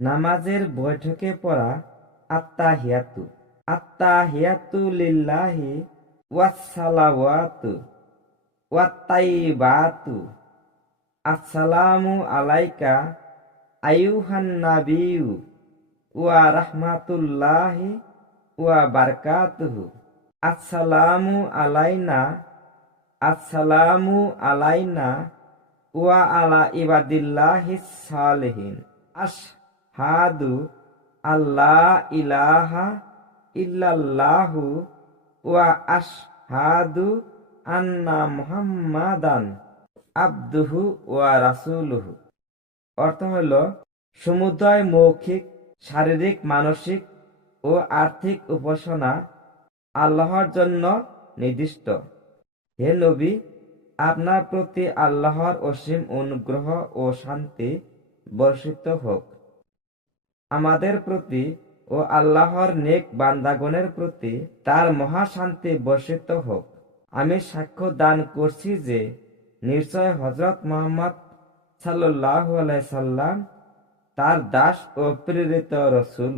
নামাজের বৈঠকে পড়া আত্তাহিয়াতু। আত্তাহিয়াতু লিল্লাহি ওয়াসসালাওয়াতু ওয়াত্তাইবাতু। আসসালামু আলাইকা আইয়ুহান নাবিয়্যু ওয়া রাহমাতুল্লাহি ওয়া বারাকাতুহু। আসসালামু আলাইনা আসসালামু আলাইনা ওয়া আলা ইবাদিল্লাহিস সালিহিন। আশহাদু আল্লা ইলাহা ইল্লাল্লাহু ওয়া আশহাদু আন্না মুহাম্মাদান আবদুহু ওয়া রাসূলুহু। অর্থ হল সমুদয় মৌখিক, শারীরিক, মানসিক ও আর্থিক উপাসনা আল্লাহর জন্য নির্দিষ্ট। হে নবী, আপনার প্রতি আল্লাহর অসীম অনুগ্রহ ও শান্তি বর্ষিত হোক। আমাদের প্রতি ও আল্লাহর নেক বান্দাগণের প্রতি তার মহাশান্তি বর্ষিত হোক। আমি সাক্ষ্য দান করছি যে নিশ্চয় হযরত মুহাম্মদ সাল্লাল্লাহু আলাইহি সাল্লাম তার দাস ও প্রেরিত রাসূল।